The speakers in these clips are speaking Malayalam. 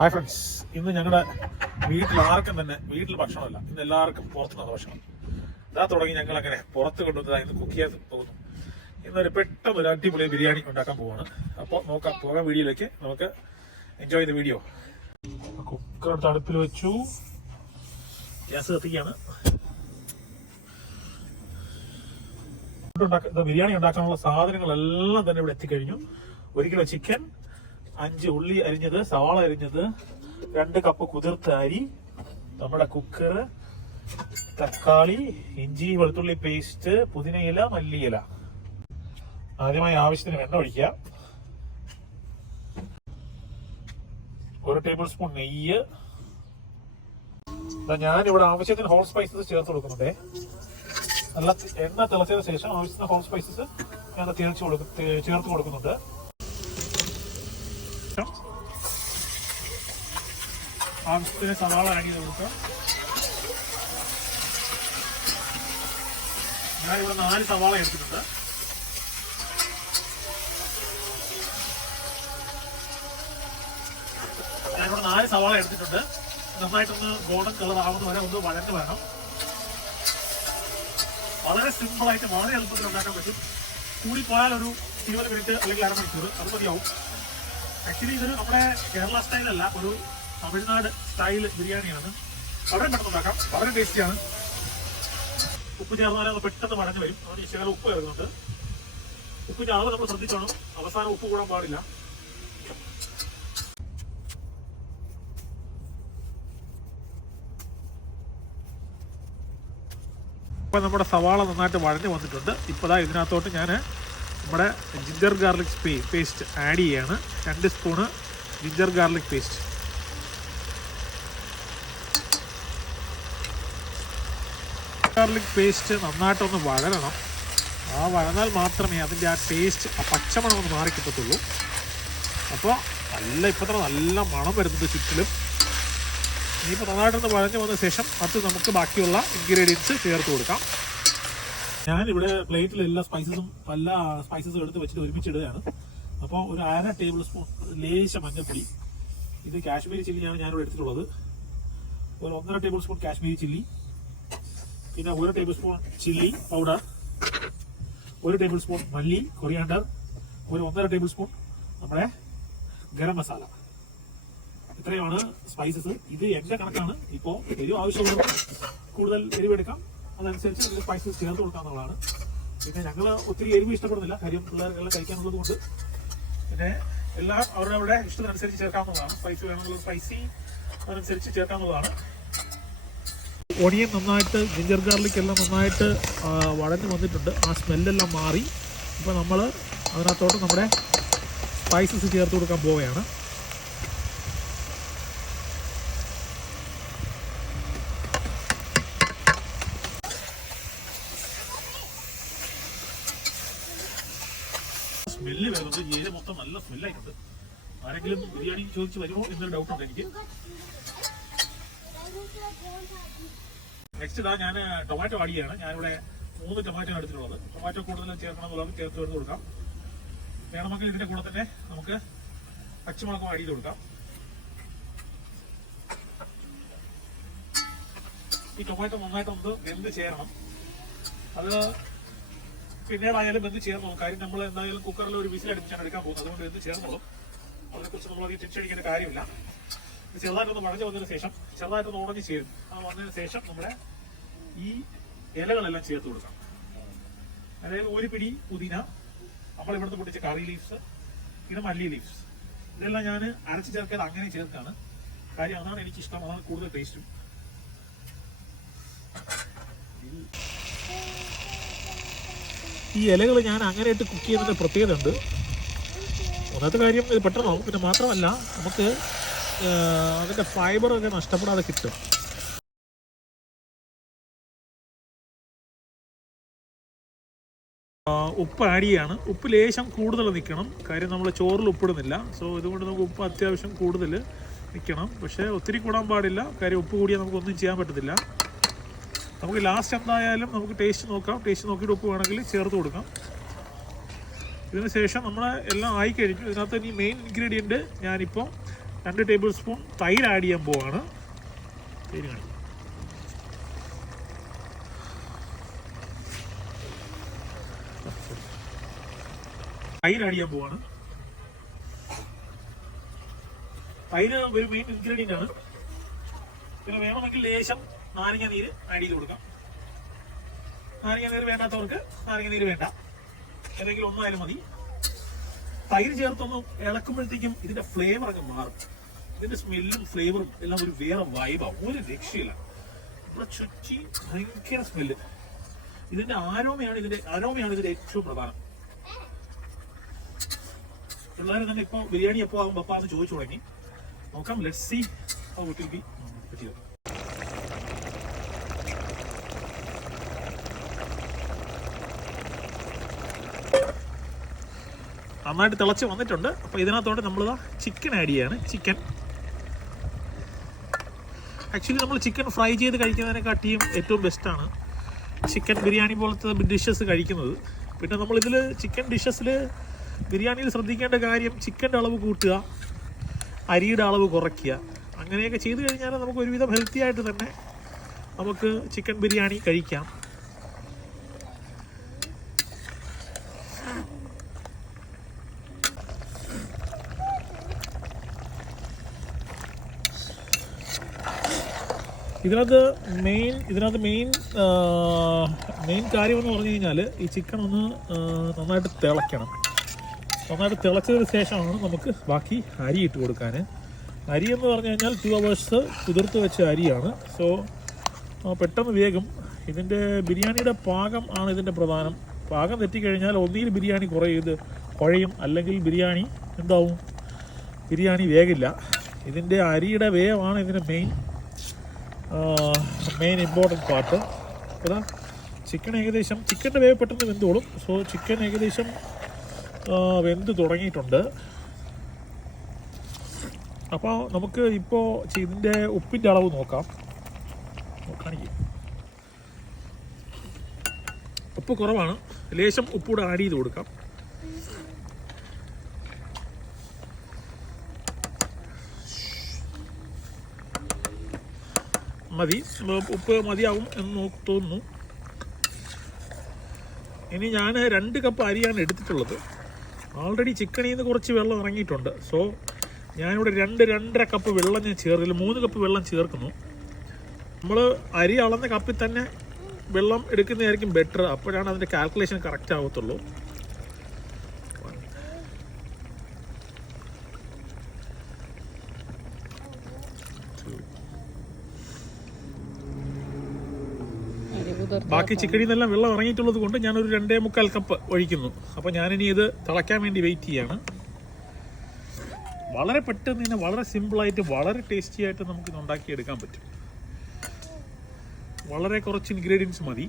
ഹായ് ഫ്രണ്ട്സ്, ഇന്ന് ഞങ്ങളുടെ വീട്ടിൽ ഭക്ഷണമല്ല, ഇന്ന് എല്ലാവർക്കും പുറത്തുനിന്ന് ഭക്ഷണം. ഇതാ തുടങ്ങി ഞങ്ങൾ അങ്ങനെ പുറത്ത് കൊണ്ടുവന്നതാ ഇന്ന് കുക്ക് ചെയ്യാൻ പോകുന്നു. ഇന്നൊരു പെട്ടെന്ന് ഒരു അടിപൊളി ബിരിയാണി ഉണ്ടാക്കാൻ പോവാണ്. അപ്പോൾ പോകാം വീഡിയോയിലേക്ക്. നമുക്ക് എൻജോയ് ചെയ്ത വീഡിയോ. കുക്കർ അടുപ്പിൽ വെച്ചു, ഗ്യാസ് കത്തിക്കുകയാണ്. ബിരിയാണി ഉണ്ടാക്കാനുള്ള സാധനങ്ങളെല്ലാം തന്നെ ഇവിടെ എത്തിക്കഴിഞ്ഞു. 1 കിലോ ചിക്കൻ, 5 ഉള്ളി അരിഞ്ഞത്, സവാള അരിഞ്ഞത്, 2 കപ്പ് കുതിർത്ത അരി, നമ്മുടെ കുക്കർ, തക്കാളി, ഇഞ്ചി വെളുത്തുള്ളി പേസ്റ്റ്, പുതിനയില, മല്ലിയില. ആദ്യമായി ആവശ്യത്തിന് എണ്ണ ഒഴിക്കുക. 1 ടേബിൾ സ്പൂൺ നെയ്യ്. ഞാനിവിടെ ആവശ്യത്തിന് ഹോൾ സ്പൈസസ് ചേർത്ത് കൊടുക്കുന്നുണ്ടേ. നല്ല എണ്ണ തിളച്ചതിന് ശേഷം ആവശ്യത്തിന് ഹോൾ സ്പൈസസ് ഞാൻ ചേർത്ത് കൊടുക്കുന്നുണ്ട്. ആവശ്യത്തിന് സവാള ആഡ് ചെയ്ത് കൊടുക്കാം. ഞാനിവിടെ 4 സവാള എടുത്തിട്ടുണ്ട്. നന്നായിട്ടൊന്ന് ഗോൾഡൻ കളർ ആവുന്ന വരെ ഒന്ന് വഴണ്ട് വേണം. വളരെ സിമ്പിളായിട്ട് വളരെ എളുപ്പത്തിൽ ഉണ്ടാക്കാൻ പറ്റും. കൂടി പോയാൽ ഒരു 20 മിനിറ്റ് അല്ലെങ്കിൽ അരമണിക്കൂർ അത് മതിയാവും. ആക്ച്വലി ഇതൊരു നമ്മുടെ കേരള സ്റ്റൈലല്ല, ഒരു തമിഴ്നാട് സ്റ്റൈൽ ബിരിയാണിയാണ്. വളരെ പെട്ടെന്ന് ഉണ്ടാക്കാം, വളരെ ടേസ്റ്റിയാണ്. ഉപ്പ് ചേർന്നാലേ അത് പെട്ടെന്ന് വഴഞ്ഞു വരും. അതിന് ശകലം ഉപ്പ് ചേർക്കുന്നുണ്ട്. ഉപ്പിന്റെ അളവ് നമ്മൾ ശ്രദ്ധിച്ചോണം, അവസാനം ഉപ്പ് കൂടാൻ പാടില്ല. ഇപ്പം നമ്മുടെ സവാള നന്നായിട്ട് വഴഞ്ഞു വന്നിട്ടുണ്ട്. ഇപ്പോൾ ഇതിനകത്തോട്ട് ഞാൻ നമ്മുടെ ജിഞ്ചർ ഗാർലിക് പേസ്റ്റ് ആഡ് ചെയ്യാണ്. 2 spoon ginger garlic paste. Garlic paste നന്നായിട്ടൊന്ന് വഴരണം. ആ വഴന്നാൽ മാത്രമേ അതിൻ്റെ ആ ടേസ്റ്റ്, ആ പച്ചമണം ഒന്ന് മാറി കിട്ടത്തുള്ളൂ. അപ്പോൾ ഇപ്പോഴത്തെ നല്ല മണം വരുന്നത് ചുറ്റിലും. ഇനിയിപ്പോൾ നന്നായിട്ടൊന്ന് വഴഞ്ഞു വന്ന ശേഷം അത് നമുക്ക് ബാക്കിയുള്ള ഇൻഗ്രീഡിയൻസ് ചേർത്ത് കൊടുക്കാം. ഞാനിവിടെ പ്ലേറ്റിൽ എല്ലാ സ്പൈസസും എടുത്ത് വെച്ചിട്ട് ഒരുമിച്ചിടുകയാണ്. അപ്പോൾ ഒരു 1/2 ടേബിൾ സ്പൂൺ ലേശ മഞ്ഞൾപ്പൊടി. ഇത് കാശ്മീരി ചില്ലിയാണ് ഞാനിവിടെ എടുത്തിട്ടുള്ളത്. ഒരു 1.5 ടേബിൾ സ്പൂൺ കാശ്മീരി ചില്ലി. പിന്നെ 1 table spoon chilli powder, 1 table spoon മല്ലി കൊറിയാണ്ടർ, ഒരു 1.5 ടേബിൾ സ്പൂൺ നമ്മുടെ ഗരം മസാല. ഇത്രയുമാണ് സ്പൈസസ്. ഇത് എൻ്റെ കണക്കാണ്. ഇപ്പോൾ എരിവ് ആവശ്യമുള്ള കൂടുതൽ എരിവെടുക്കാം, അതനുസരിച്ച് ഇതിൽ സ്പൈസസ് ചേർത്ത് കൊടുക്കാവുന്നതാണ്. പിന്നെ ഞങ്ങൾ ഒത്തിരി എരിവ് ഇഷ്ടപ്പെടുന്നില്ല, കാര്യം പിള്ളേർക്കെല്ലാം കഴിക്കാനുള്ളത് കൊണ്ട്. പിന്നെ എല്ലാം അവരുടെ ഇഷ്ടത്തിനനുസരിച്ച് ചേർക്കാവുന്നതാണ്. സ്പൈസി വേണമെന്നുള്ള സ്പൈസി അതനുസരിച്ച് ചേർക്കാവുന്നതാണ്. ഒണിയൻ നന്നായിട്ട്, ജിഞ്ചർ ഗാർലിക് എല്ലാം നന്നായിട്ട് വഴഞ്ഞു വന്നിട്ടുണ്ട്. ആ സ്മെല്ലെല്ലാം മാറി. ഇപ്പോൾ നമ്മൾ അതിനകത്തോട്ട് നമ്മുടെ സ്പൈസസ് ചേർത്ത് കൊടുക്കാൻ പോവുകയാണ്. സ്മെല്ല് വരുന്നത് ഏരിയ മൊത്തം നല്ല സ്മെല്ലായിട്ടുണ്ട്. ആരെങ്കിലും ബിരിയാണി ചോദിച്ച് വരുമോ എന്നൊരു ഡൗട്ടുണ്ട് എനിക്ക്. നെക്സ്റ്റ് ഞാൻ ടൊമാറ്റോ ആഡ് ചെയ്യാണ്. ഞാനിവിടെ 3 ടൊമാറ്റോ എടുത്തിട്ടുള്ളത്. ടൊമാറ്റോ കൂടുതൽ ചേർക്കണമെന്നുള്ളത് ചേർത്ത് കൊടുക്കാം. വേണമെങ്കിൽ ഇതിന്റെ കൂടെ തന്നെ നമുക്ക് പച്ചമുളകും ആഡ് ചെയ്ത് കൊടുക്കാം. ഈ ടൊമാറ്റോ നന്നായിട്ടൊന്ന് വെന്ത് ചേരണം. അത് പിന്നീടായാലും വെന്ത് ചേർന്നോളും. കാര്യം നമ്മൾ എന്തായാലും കുക്കറിൽ ഒരു വിസിലടിപ്പിച്ചാണ് എടുക്കാൻ പോകുന്നത്. അതുകൊണ്ട് വെന്ത് ചേർന്നോളും. അതിനെക്കുറിച്ച് നമ്മൾ അധികം ടെൻഷൻ അടിക്കേണ്ട കാര്യമില്ല. ചെറുതായിട്ടൊന്ന് വഴഞ്ഞു വന്നതിന് ശേഷം, ചെറുതായിട്ടൊന്ന് ഉടഞ്ഞ് ചേരും. ആ വന്നതിന് ശേഷം നമ്മുടെ ഈ ഇലകളെല്ലാം ചേർത്ത് കൊടുക്കാം. അതായത് 1 പിടി പുതിന, നമ്മൾ ഇവിടുത്തെ പൊട്ടിച്ച കറി ലീവ്സ്, പിന്നെ മല്ലി ലീവ്സ്. ഇതെല്ലാം ഞാൻ അരച്ച് ചേർക്കാതെ അങ്ങനെ ചേർക്കാണ്. കാര്യം അതാണ് എനിക്കിഷ്ടം, അതാണ് കൂടുതൽ ടേസ്റ്റും. ഈ ഇലകൾ ഞാൻ അങ്ങനെ ഇട്ട് കുക്ക് ചെയ്യുന്നതിന് പ്രത്യേകത ഉണ്ട്. ഒന്നാമത്തെ കാര്യം ഇത് പെട്ടെന്നാവും. പിന്നെ മാത്രമല്ല നമുക്ക് അതിൻ്റെ ഫൈബറൊക്കെ നഷ്ടപ്പെടാതെ കിട്ടും. ഉപ്പ് ആഡ് ചെയ്യാണ്. ഉപ്പ് ലേശം കൂടുതൽ നിൽക്കണം. കാര്യം നമ്മൾ ചോറിൽ ഉപ്പിടുന്നില്ല. സോ ഇതുകൊണ്ട് നമുക്ക് ഉപ്പ് അത്യാവശ്യം കൂടുതൽ നിൽക്കണം. പക്ഷേ ഒത്തിരി കൂടാൻ പാടില്ല. കാര്യം ഉപ്പ് കൂടിയാൽ നമുക്കൊന്നും ചെയ്യാൻ പറ്റത്തില്ല. നമുക്ക് ലാസ്റ്റ് എന്തായാലും നമുക്ക് ടേസ്റ്റ് നോക്കാം. ടേസ്റ്റ് നോക്കിയിട്ട് ഉപ്പ് വേണമെങ്കിൽ ചേർത്ത് കൊടുക്കാം. ഇതിന് ശേഷം നമ്മൾ എല്ലാം ആയി കഴിഞ്ഞു. ഇതിനകത്ത് ഇനി മെയിൻ ഇൻഗ്രീഡിയൻറ്റ് ഞാനിപ്പോൾ 2 ടേബിൾ സ്പൂൺ തൈര് ആഡ് ചെയ്യാൻ പോവാണ്. തൈര് കാണിക്കും. തൈര് ആഡ് ചെയ്യാൻ പോവാണ്. തൈര് ഒരു മെയിൻ ഇൻഗ്രീഡിയൻ്റ് ആണ്. പിന്നെ വേണമെങ്കിൽ ലേശം നാരങ്ങ നീര് ആഡ് ചെയ്ത് കൊടുക്കാം. നാരങ്ങ നീര് വേണ്ടാത്തവർക്ക് നാരങ്ങ നീര് വേണ്ട, ഏതെങ്കിലും ഒന്നായാലും മതി. തൈര് ചേർത്തൊന്ന് ഇളക്കുമ്പോഴത്തേക്കും ഇതിന്റെ ഫ്ലേവർ അങ്ങ് മാറും. ഇതിന്റെ സ്മെല്ലും ഫ്ലേവറും എല്ലാം ഒരു വേറെ വൈബാണ്, ഒരു രക്ഷയില്ല. ഇവിടെ ചുറ്റി ഭയങ്കര സ്മെല്ല്. ഇതിന്റെ ആരോമയാണ് ഇതിന്റെ ഏറ്റവും പ്രധാനം. പിള്ളേർ തന്നെ ഇപ്പോൾ ബിരിയാണി എപ്പോൾ ആകും പപ്പ എന്ന് ചോദിച്ചു തുടങ്ങി. നോക്കാം, let's see how it will be. നന്നായിട്ട് തിളച്ച് വന്നിട്ടുണ്ട്. അപ്പോൾ ഇതിനകത്തോട്ട് നമ്മൾ ചിക്കൻ ആഡ് ചെയ്യാണ്. ചിക്കൻ ആക്ച്വലി നമ്മൾ ചിക്കൻ ഫ്രൈ ചെയ്ത് കഴിക്കുന്നതിനെക്കാട്ടിയും ഏറ്റവും ബെസ്റ്റാണ് ചിക്കൻ ബിരിയാണി പോലത്തെ ഡിഷസ് കഴിക്കുന്നത്. പിന്നെ നമ്മളിതിൽ ചിക്കൻ ഡിഷസിൽ ബിരിയാണിയിൽ ശ്രദ്ധിക്കേണ്ട കാര്യം ചിക്കൻ്റെ അളവ് കൂട്ടുക, അരിയുടെ അളവ് കുറയ്ക്കുക. അങ്ങനെയൊക്കെ ചെയ്ത് കഴിഞ്ഞാൽ നമുക്ക് ഒരുവിധം ഹെൽത്തി ആയിട്ട് തന്നെ നമുക്ക് ചിക്കൻ ബിരിയാണി കഴിക്കാം. ഇതിനകത്ത് മെയിൻ കാര്യമെന്ന് പറഞ്ഞു കഴിഞ്ഞാൽ ഈ ചിക്കൻ ഒന്ന് നന്നായിട്ട് തിളയ്ക്കണം. നന്നായിട്ട് തിളച്ചതിന് ശേഷമാണ് നമുക്ക് ബാക്കി അരി ഇട്ട് കൊടുക്കാൻ. അരി എന്ന് പറഞ്ഞു കഴിഞ്ഞാൽ 2 hours കുതിർത്ത് വെച്ച അരിയാണ്. സോ പെട്ടെന്ന് വേഗം. ഇതിൻ്റെ ബിരിയാണിയുടെ പാകം ആണ് ഇതിൻ്റെ പ്രധാനം. പാകം തെറ്റിക്കഴിഞ്ഞാൽ ഒന്നിൽ ബിരിയാണി കുഴയും, അല്ലെങ്കിൽ ബിരിയാണി ബിരിയാണി വേഗില്ല. ഇതിൻ്റെ അരിയുടെ വേവാണ് ഇതിൻ്റെ മെയിൻ ഇമ്പോർട്ടൻറ്റ് പാർട്ട്. അതാ ചിക്കൻ്റെ വേവ് പെട്ടെന്ന് വെന്തോളും. സോ ചിക്കൻ ഏകദേശം വെന്ത് തുടങ്ങിയിട്ടുണ്ട്. അപ്പോൾ നമുക്ക് ഇപ്പോൾ ഇതിൻ്റെ ഉപ്പിൻ്റെ അളവ് നോക്കാം. ഉപ്പ് കുറവാണ്, ലേശം ഉപ്പൂടെ ആഡ് ചെയ്ത് കൊടുക്കാം. മതി, ഉപ്പ് മതിയാവും എന്ന് തോന്നുന്നു. ഇനി ഞാൻ 2 കപ്പ് അരിയാണ് എടുത്തിട്ടുള്ളത്. ഓൾറെഡി ചിക്കനിൽ നിന്ന് കുറച്ച് വെള്ളം ഇറങ്ങിയിട്ടുണ്ട്. സോ ഞാനിവിടെ 2-2.5 കപ്പ് വെള്ളം ഞാൻ 3 കപ്പ് വെള്ളം ചേർക്കുന്നു. നമ്മൾ അരി അളന്ന കപ്പിൽ തന്നെ വെള്ളം എടുക്കുന്നതായിരിക്കും ബെറ്റർ. അപ്പോഴാണ് അതിൻ്റെ കാൽക്കുലേഷൻ കറക്റ്റ് ആവത്തുള്ളൂ. ബാക്കി ചിക്കനിൽ നിന്നെല്ലാം വെള്ളം ഇറങ്ങിയിട്ടുള്ളത് കൊണ്ട് ഞാനൊരു 2.25 കപ്പ് ഒഴിക്കുന്നു. അപ്പോൾ ഞാനിനി ഇത് തിളയ്ക്കാൻ വേണ്ടി വെയിറ്റ് ചെയ്യാണ്. വളരെ പെട്ടെന്ന് തന്നെ വളരെ സിമ്പിളായിട്ട് വളരെ ടേസ്റ്റി ആയിട്ട് നമുക്കിത് ഉണ്ടാക്കിയെടുക്കാൻ പറ്റും. വളരെ കുറച്ച് ഇൻഗ്രീഡിയൻസ് മതി.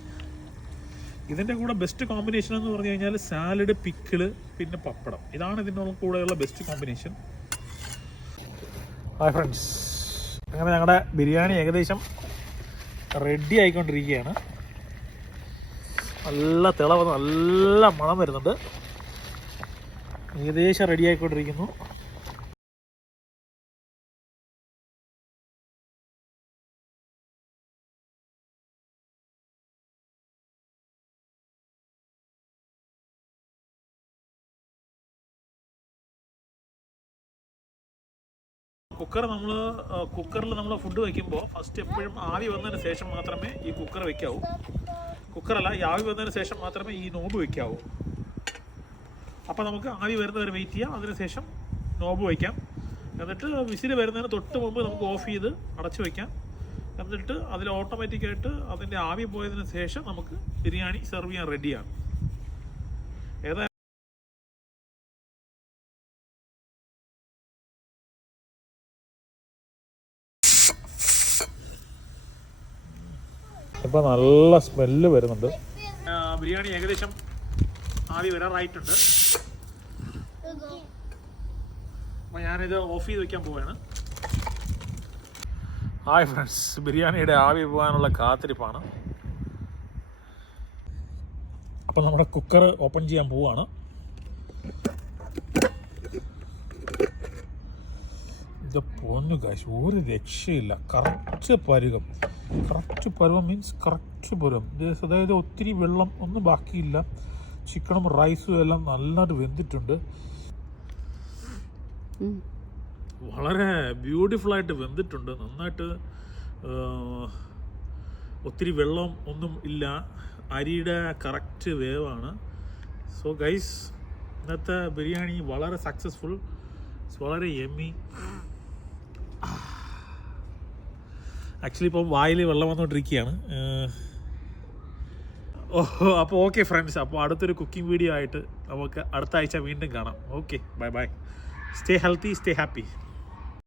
ഇതിൻ്റെ കൂടെ ബെസ്റ്റ് കോമ്പിനേഷൻ എന്ന് പറഞ്ഞു കഴിഞ്ഞാൽ സാലഡ്, പിക്കിള്, പിന്നെ പപ്പടം. ഇതാണ് ഇതിൻ്റെ കൂടെയുള്ള ബെസ്റ്റ് കോമ്പിനേഷൻ. ഹായ് ഫ്രണ്ട്സ്, അങ്ങനെ ഞങ്ങളുടെ ബിരിയാണി ഏകദേശം റെഡി ആയിക്കൊണ്ടിരിക്കുകയാണ്. നല്ല തിളവ്, നല്ല മണം വരുന്നുണ്ട്. ഏകദേശം റെഡി ആയിക്കൊണ്ടിരിക്കുന്നു. കുക്കറിൽ നമ്മൾ ഫുഡ് വയ്ക്കുമ്പോൾ ഫസ്റ്റ് എപ്പോഴും ആവി വന്നതിന് ശേഷം മാത്രമേ ഈ കുക്കർ വയ്ക്കാവൂ. കുക്കറല്ല, ഈ ആവി വന്നതിന് ശേഷം മാത്രമേ ഈ നോബ് വയ്ക്കാവൂ. അപ്പോൾ നമുക്ക് ആവി വരുന്നവരെ വെയിറ്റ് ചെയ്യാം. അതിനുശേഷം നോബ് വയ്ക്കാം. എന്നിട്ട് വിസിൽ വരുന്നതിന് തൊട്ട് മുമ്പ് നമുക്ക് ഓഫ് ചെയ്ത് അടച്ചു വയ്ക്കാം. എന്നിട്ട് അതിൽ ഓട്ടോമാറ്റിക്കായിട്ട് അതിൻ്റെ ആവി പോയതിന് ശേഷം നമുക്ക് ബിരിയാണി സെർവ് ചെയ്യാൻ റെഡിയാണ്. ഏതായാലും ഇപ്പോൾ നല്ല സ്മെല്ല് വരുന്നുണ്ട്. ബിരിയാണി ഏകദേശം ആവി വരാറായിട്ടുണ്ട്. അപ്പോൾ ഞാനിത് ഓഫ് ചെയ്ത് വയ്ക്കാൻ പോവുകയാണ്. ഹായ് ഫ്രണ്ട്സ്, ബിരിയാണിയുടെ ആവി പോകാനുള്ള കാത്തിരിപ്പാണ്. അപ്പോൾ നമ്മുടെ കുക്കർ ഓപ്പൺ ചെയ്യാൻ പോവുകയാണ്. ഇത് പൊന്നു കാശ്, ഒരു രക്ഷയില്ല. കറക്റ്റ് പരുവം മീൻസ് കറക്റ്റ് പരുവം. അതായത് ഒത്തിരി വെള്ളം ഒന്നും ബാക്കിയില്ല. ചിക്കനും റൈസും എല്ലാം നന്നായിട്ട് വെന്തിട്ടുണ്ട്. വളരെ ബ്യൂട്ടിഫുള്ളായിട്ട് വെന്തിട്ടുണ്ട്, നന്നായിട്ട്. ഒത്തിരി വെള്ളം ഒന്നും ഇല്ല, അരിയുടെ കറക്റ്റ് വേവാണ്. സോ ഗൈസ്, ഇന്നത്തെ ബിരിയാണി വളരെ സക്സസ്ഫുൾ, വളരെ യമ്മി. ആക്ച്വലി ഇപ്പം വായിൽ വെള്ളം വന്നുകൊണ്ടിരിക്കുകയാണ്. അപ്പോൾ ഓക്കെ ഫ്രണ്ട്സ്, അപ്പോൾ അടുത്തൊരു കുക്കിംഗ് വീഡിയോ ആയിട്ട് നമുക്ക് അടുത്ത ആഴ്ച വീണ്ടും കാണാം. Okay, bye bye. Stay healthy, stay happy.